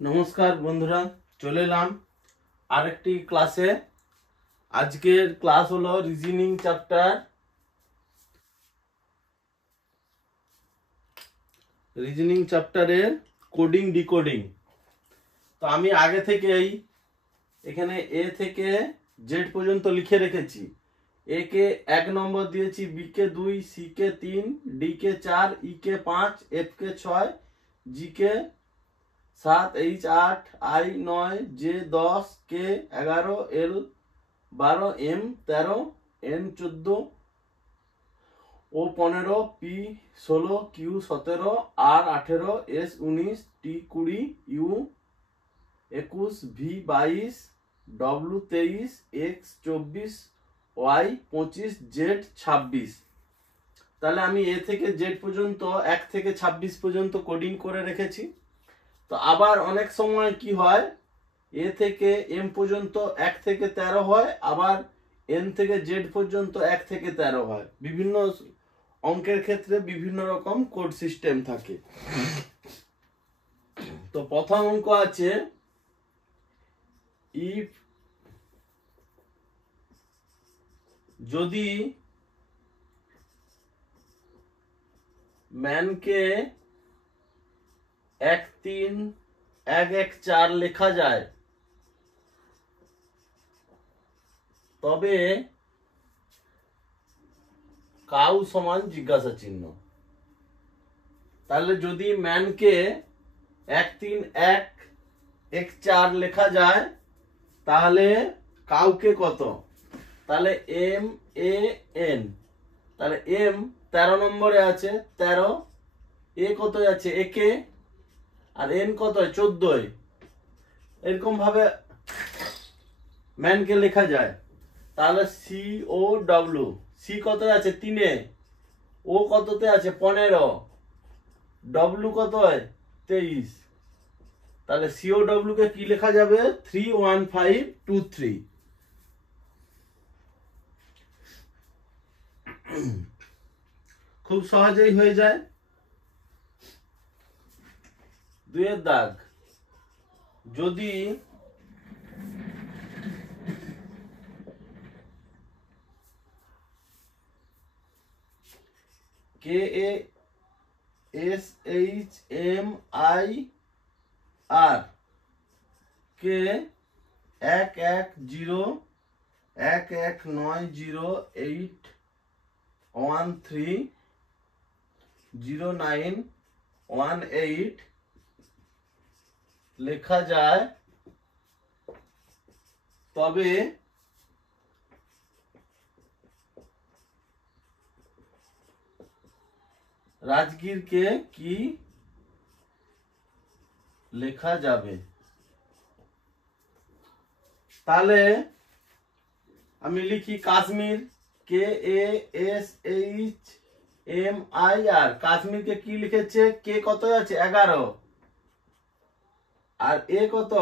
नमस्कार बंधुरा चले एलाम आरेकटी क्लासे। आजकेर class hello reasoning chapter coding decoding. तो आमी आगे थेकेई एखाने ए थेके जेड पर्यन्त लिखे रेखेछि। ए के 1 नम्बर दिएछि, बी के 2, सी के 3, डी के 4, ई के 5, एफ के 6, जी के 7, एच 8, आई 9, जे 10, K 11, L 12, M 13, N 14, O 15, P 16, Q 17, R 18, S 19, T 20, U 21, V 22, W 23, X 24, Y 25, Z 26। তাহলে আমি এ থেকে জেড পর্যন্ত 1 থেকে 26 পর্যন্ত কোডিং করে রেখেছি। তো আবার অনেক সময় কি হয়, এ থেকে এম পর্যন্ত 1 থেকে 13 হয়, আবার এন থেকে জেড পর্যন্ত 1 থেকে 13 হয়। বিভিন্ন অঙ্কের ক্ষেত্রে বিভিন্ন রকম কোড সিস্টেম থাকে। তো প্রথম অঙ্ক আছে ইফ যদি ম্যানকে 13114 লেখা যায় তবে কাউ সমান জিজ্ঞাসা চিহ্ন। তাহলে যদি ম্যানকে 13114 লেখা যায় তাহলে কাউকে কত? তাহলে এম এ এন, তাহলে এম 13 নম্বরে আছে 13, এ কত আছে একে, আর এন কত 14। এরকম ভাবে ম্যানকে লেখা যায়। তাহলে সি ও ডব্লিউ, সি কত আছে 3-এ, ও কততে আছে 15, ডব্লিউ কত 23। তাহলে সিও ডব্লিউ কে কি লেখা যাবে 31523। খুব সহজেই হয়ে যায়। 2 দাগ, যদি K A S H M I R কে 110110830918 লেখা যায় তবে রাজগীরকে কি লেখা যাবে? তাহলে আমি লিখি Kashmir, K A S H M I R, কাশ্মীরকে কি লিখেছে, কে কত আছে 11, আর এ কত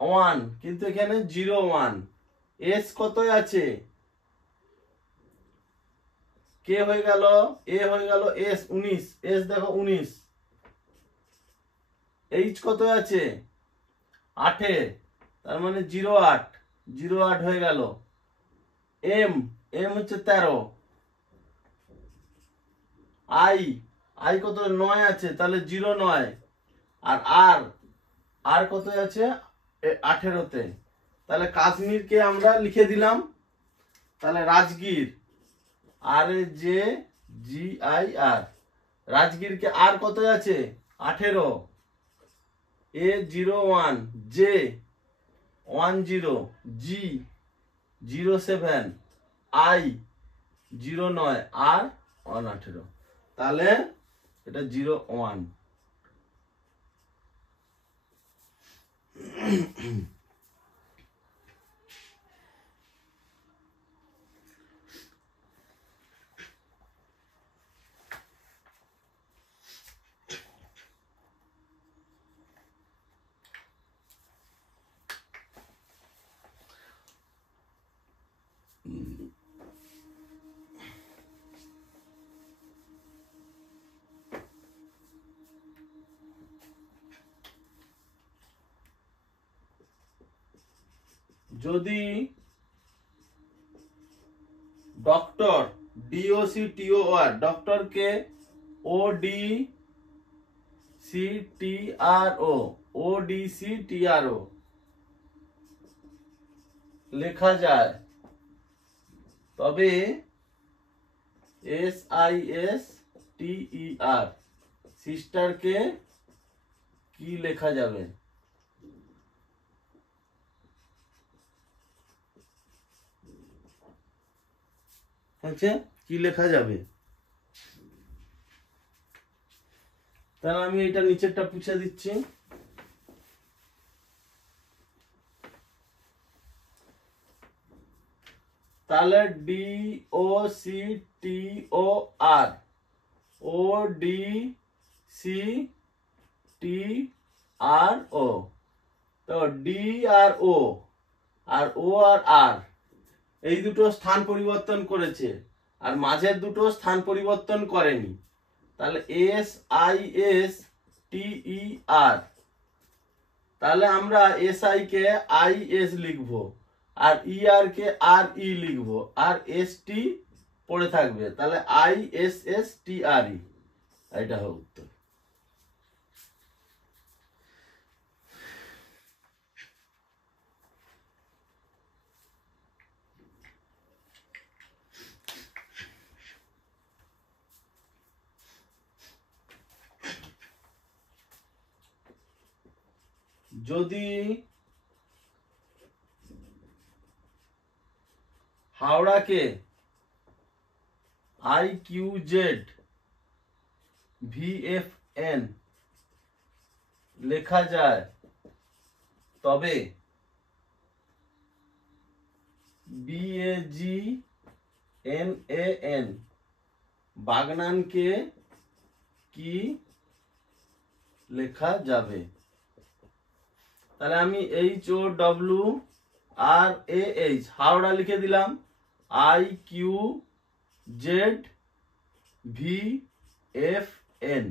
1, কিন্তু এখানে 01, এস কত আছে, কে হয়ে গেল এ হয়ে গেল এস 19, এস দেখো 19, এইচ কত আছে 8, তার মানে 08, 08 হয়ে গেল। এম এম হচ্ছে 13, আই আই কত 9 আছে, তাহলে 09, আর আর আর কত আছে 18তে। তাহলে কাশ্মীরকে আমরা লিখে দিলাম। তাহলে রাজগীর, আর এ জে জি আই আর, রাজগীরকে আর কত আছে 18, এ 01, জে 10, জি 07, আই 09, আর 118। তাহলে এটা 01। যদি ডক্টর DOCTOR ডক্টরকে ODCTRO লেখা যায়, তবে SISTER সিস্টারকে কি লেখা যাবে? আচ্ছা, কি লেখা যাবে? তাহলে আমি এটা নিচেরটা পুছে দিচ্ছি। তাহলে DOCTOR ODCTRO, তো ডি আর ও আর ও আর আর এই দুটো স্থান পরিবর্তন করেছে, আর মাঝের দুটো স্থান পরিবর্তন করেনি। তাহলে SISTER, তাহলে আমরা SI কে IS লিখবো, আর ER কে RE লিখবো, আর ST পড়ে থাকবে, তাহলে ISSTRE, এটা হবে উত্তর। যদি হাওড়াকে IQZ VFN লেখা যায়, তবে BAGNAN বাগনানকে কি লেখা যাবে? তাহলে আমি HOWRAH হাওড়া লিখে দিলাম, IQZ VFN।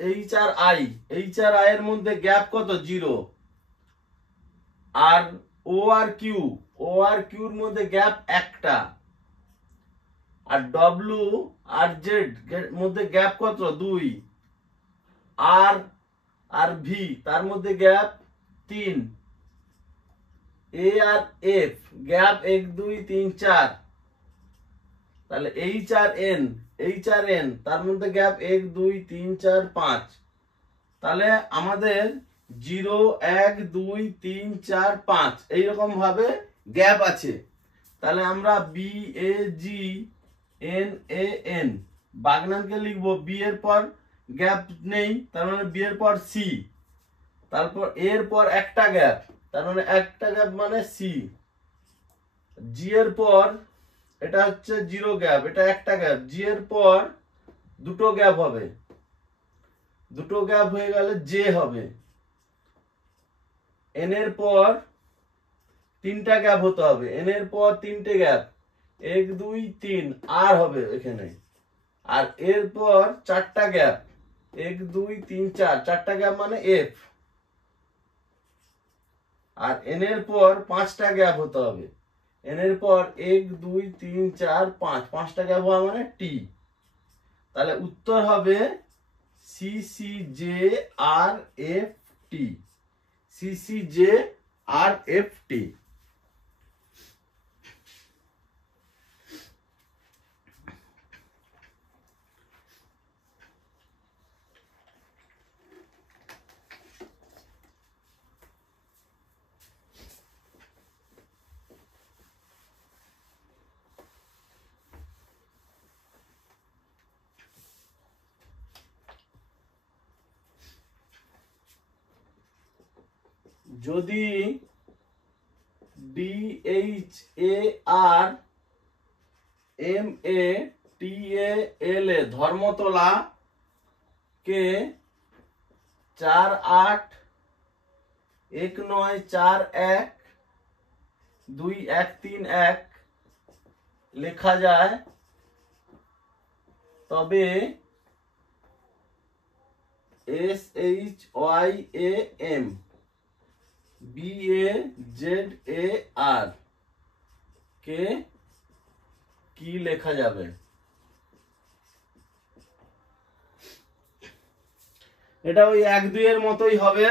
H R I এর মধ্যে গ্যাপ কত? 0। আর ও আর কিউর মধ্যে গ্যাপ একটা, আর ডব্লিউ আর জেড মধ্যে গ্যাপ কত? 2। আর ভি তার মধ্যে গ্যাপ 3। এ আর এফ গ্যাপ 1 2 3 4। তাহলে এইচ আর এন তার মধ্যে গ্যাপ 1 2 3 4 5। তাহলে আমাদের 0 1 2 3 4 5 এইরকম ভাবে গ্যাপ আছে। তাহলে আমরা BAGNAN বাগনানকে লিখবো, বি এর পর গ্যাপ নেই, তার মানে বি এর পর সি, তারপর এর পর একটা গ্যাপ, তার মানে একটা গ্যাপ মানে সি। জি এর পর এটা হচ্ছে 0 গ্যাপ, এটা একটা গ্যাপ, জি এর পর দুটো গ্যাপ হবে, দুটো গ্যাপ হয়ে গেলে জে হবে। এন এর পর তিনটা গ্যাপ হতে হবে, এন এর পর তিনটে গ্যাপ, 1 2 3 আর হবে এখানে। আর এর পর চারটা গ্যাপ, 1 2 3 4, চারটা গ্যাপ মানে এফ। আর এন এর পর পাঁচটা গ্যাপ হতে হবে, এন এর পর 1 2 3 4 5, পাঁচটা গ্যাপ হওয়া মানে টি। তাহলে উত্তর হবে CCJRFT, CCJRFT। যদি DHARMATAL ধর্মতলা কে 4 8 19412131 লেখা যায়, তবে SHYAM BAZAR কে কি লেখা যাবে? এটা ওই 1-2 এর মতোই হবে।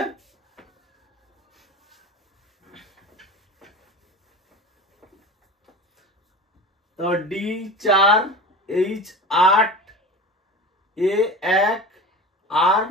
তো D4 H8 A1 R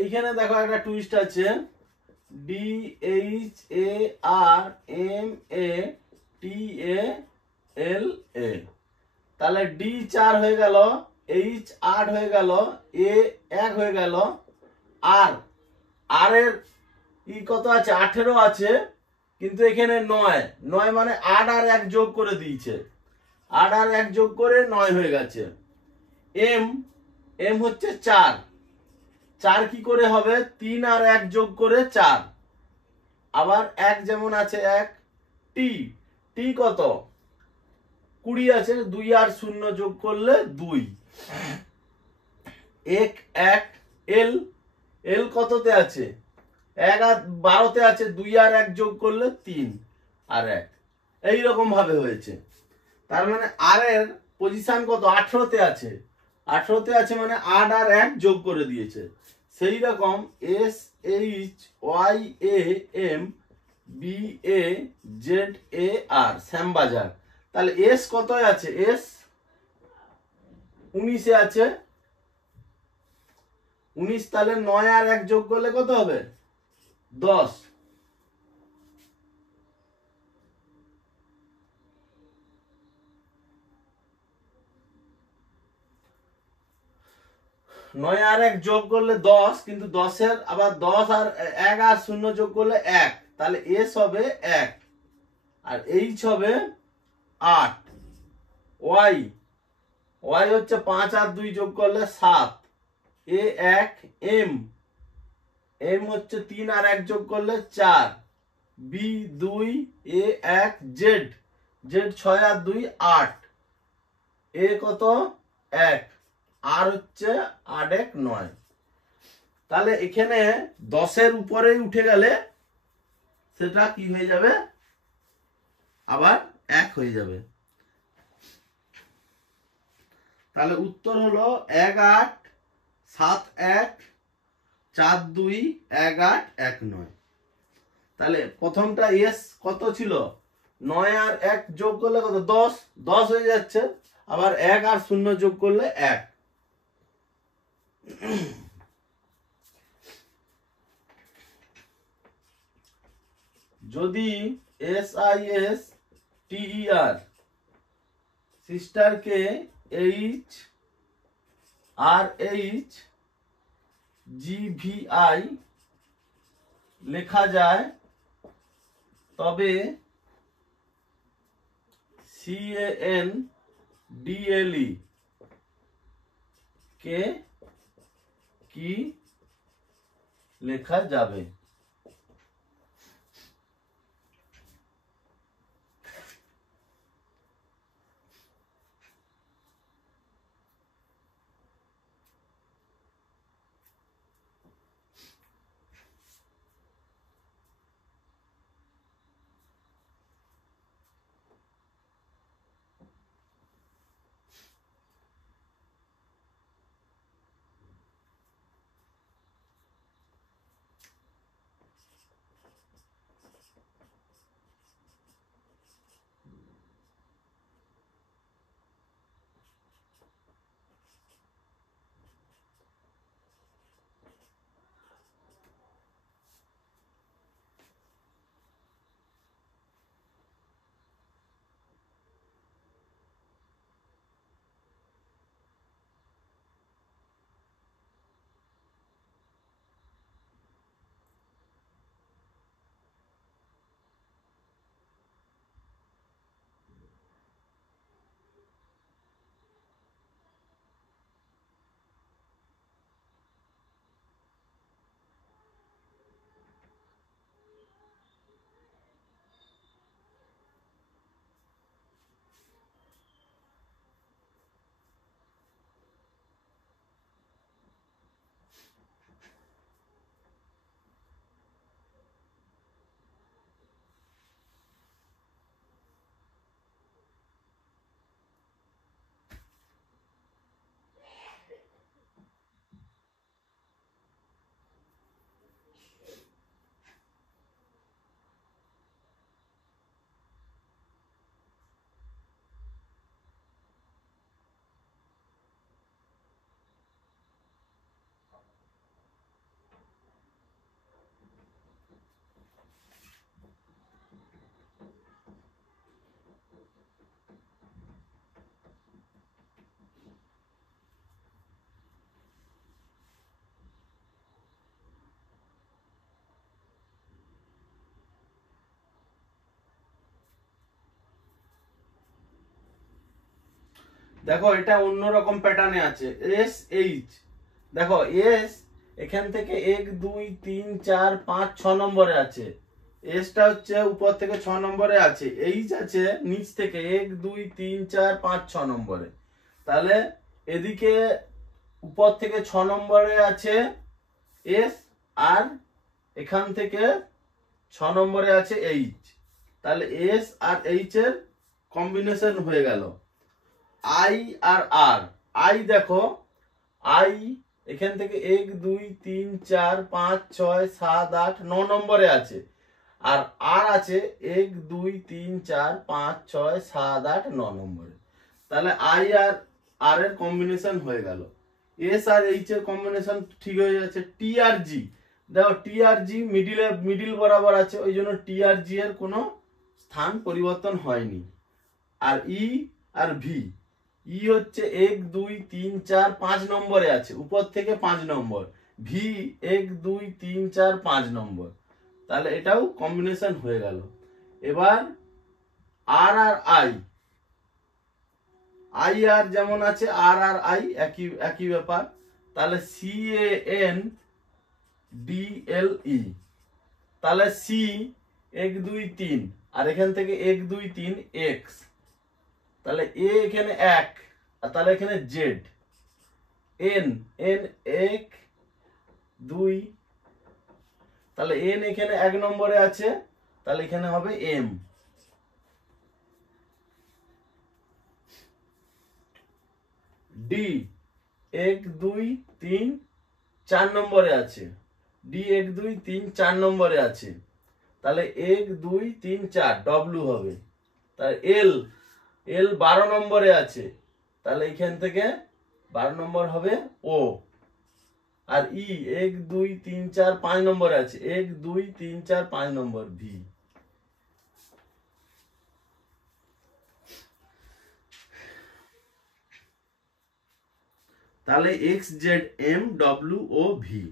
এইখানে দেখো একটা টুইস্ট আছে, DHARMATALA, তাহলে D4 হয়ে গেল, H8 হয়ে গেল, A1 হয়ে গেল, আর আর এর কত আছে? 18 আছে, কিন্তু এখানে 9 মানে 8 আর 1 যোগ করে দিয়েছে, 8 আর 1 যোগ করে 9 হয়ে গেছে। এম হচ্ছে 4, 4 কি করে হবে? 3 আর 1 যোগ করে 4, আবার 1 যেমন আছে 1। টি কত? 20 আছে, 2 আর 0 যোগ করলে 2। 1 এল কততে আছে? 1 আর 12তে আছে, 2 আর 1 যোগ করলে 3 আর 1, এইরকম ভাবে হয়েছে। তার মানে আর এর পজিশন কত? 18তে আছে, 18তে আছে মানে 8 আর 1 যোগ করে দিয়েছে। সেই রকম SHYAM BAZAR শ্যামবাজার, তাহলে এস কত আছে? এস 19-এ আছে, 19, তাহলে 9 আর 1 যোগ করলে কত হবে? 10। 9 আর 1 যোগ করলে 10, কিন্তু 10-এর আবার 10 আর 1 আর 0 যোগ করলে 1, তাহলে এস হবে 1 আর এইচ হবে 8। ওয়াই হচ্ছে 5 আর 2 যোগ করলে 7। A1 এম হচ্ছে 3 আর 1 যোগ করলে 4। B2 A1 জেড 6 আর 2 8। এ কত? 1, আর হচ্ছে 8 1 9। তাহলে এখানে 10-এর উপরেই উঠে গেলে সেটা কি হয়ে যাবে? আবার 1 হয়ে যাবে। তাহলে উত্তর হলো 1 8 7 1 4 2 1 8 1 9। তাহলে প্রথমটা এস কত ছিল? 9 আর 1 যোগ করলে কত? 10, 10 হয়ে যাচ্ছে, আবার 1 আর 0 যোগ করলে 1। যদি SISTER সিস্টারকে HRHGVI লেখা যায়, তবে CANDLE কে কি লেখা যাবে? দেখো এটা অন্যরকম প্যাটার্নে আছে, এস এইচ। দেখো এস এখান থেকে 1 2 3 4 5 6 নম্বরে আছে, এসটা হচ্ছে উপর থেকে 6 নম্বরে আছে, এইচ আছে নিচ থেকে 1 2 3 4 5 6 নম্বরে। তাহলে এদিকে উপর থেকে 6 নম্বরে আছে এস, আর এখান থেকে 6 নম্বরে আছে এইচ। তাহলে এস আর এইচ এর কম্বিনেশন হয়ে গেল। আই আর আর, আই দেখো আই এখান থেকে 1 2 3 4 5 6 7 8 9 নম্বরে আছে, আর আর আছে 1 2 3 4 5 6 7 8 9 নম্বরে। তাহলে আই আর আর এর কম্বিনেশন হয়ে গেল। এস আর এইচ এর কম্বিনেশন ঠিক হয়ে যাচ্ছে। টি আর জি, দেখো টি আর জি মিডিল বরাবর আছে, ওই জন্য টি আর জি এর কোনো স্থান পরিবর্তন হয়নি। আর ই আর ভি, ই হচ্ছে 1 2 3 4 5 নম্বরে আছে, উপর থেকে 5 নম্বর, ভি 1 2 3 4 5 নম্বর। তাহলে এটাও কম্বিনেশন হয়ে গেল। এবার আর আর আই, আই আর যেমন আছে আর আর আই একই একই ব্যাপার। তাহলে সি এ এন ডি এল ই, তাহলে সি 1 2 3, আর এখান থেকে 1 2 3 এক্স, তাহলে এ এখানে 1, আর তাহলে এখানে জেড। এন এন 1 2, তাহলে এন এখানে 1 নম্বরে আছে, তাহলে এখানে হবে এম। ডি 1 2 3 4 নম্বরে আছে, ডি 1 2 3 4 নম্বরে আছে, তাহলে 1 2 3 4 ডব্লিউ হবে। তাহলে এল, এল 12 নম্বরে আছে, তাহলে এখান থেকে 12 নম্বর হবে ও। আর ই 1 2 3 4 5 নম্বরে আছে, 1 2 3 4 5 নম্বর ভি। তাহলে X Z M W O V.